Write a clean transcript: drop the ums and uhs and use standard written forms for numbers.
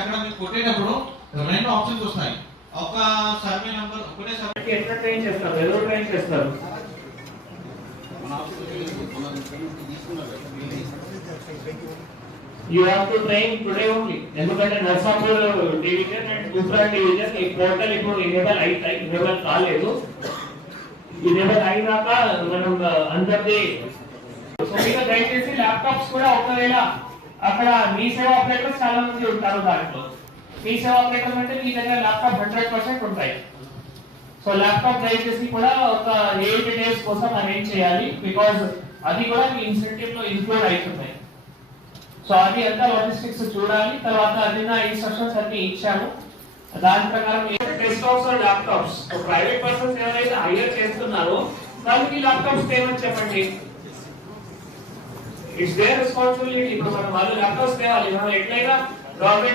అక్కడ మీరు కొట్టేటప్పుడు రెండు ఆప్షన్స్ వస్తాయి. ఒక సర్వే నంబర్ ఒకటే సర్వే ఎట్లా ట్రైన్ చేస్తారు, ఎవరు ట్రైన్ చేస్తారు? You have to train today only. ఎందుకంటే Narsapur division and Gujarat division ఈ పోర్టల్ ఇప్పుడు ఎనేబుల్ అయితే ఎనేబుల్ కాలేదు. ఎనేబుల్ అయినాక మనం అందరిది సో మీకు దయచేసి ల్యాప్టాప్స్ కూడా ఒకవేళ అక్కడ మీ సేవ ఆపరేటర్స్ చాలా మంది ఉంటారు. దాంట్లో మీ సేవ ఆపరేటర్ అంటే మీ దగ్గర ల్యాప్టాప్ 100% ఉంటాయి. సో ల్యాప్టాప్ దయచేసి కూడా ఒక 8 days కోసం అరేంజ్ చేయాలి. బికాజ్ అది కూడా మీ ఇన్సెంటివ్ లో ఇంక్లూడ్ అవుతున్నాయి. సో అది అంతా లాజిస్టిక్స్ చూడాలి. తర్వాత అది నా ఇన్స్ట్రక్షన్స్ అన్ని ఇచ్చాను. దాని ప్రకారం డెస్క్టాప్స్ ల్యాప్టాప్స్ ప్రైవేట్ పర్సన్స్ ఎవరైతే హైర్ చేస్తున్నారో వాళ్ళకి ల్యాప్టాప్స్ తేమని చెప్పండి. It's there responsibility. ఇప్పుడు మనం వాళ్ళు ల్యాప్టాప్స్ తేవాలి. మనం ఎట్లయినా గవర్నమెంట్